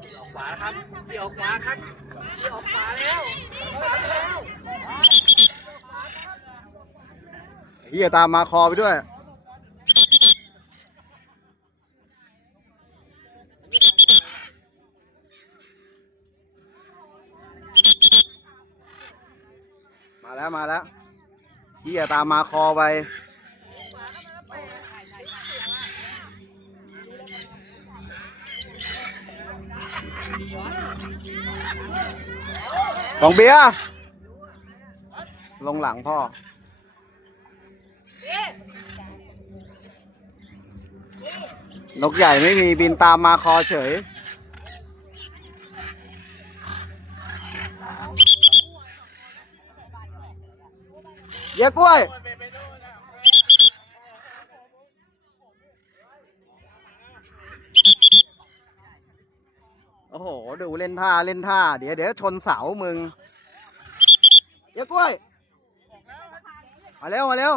ขี่ออกขวาครับที่ออกขวาครับที่ออกขวาแล้วขวาแล้วเฮียตามมาคอไปด้วยมาแล้วมาแล้วพี่จะตามมาคอไป ของเบียร์ลงหลังพ่อ นกใหญ่ไม่มีบินตามมาคอเฉย เยอะกล้วย อ้โห ดูเล่นท่าเล่นท่า เดี๋ยวเดี๋ยวชนเสามึงเยอะกล้วย มาเร็ว มาเร็ว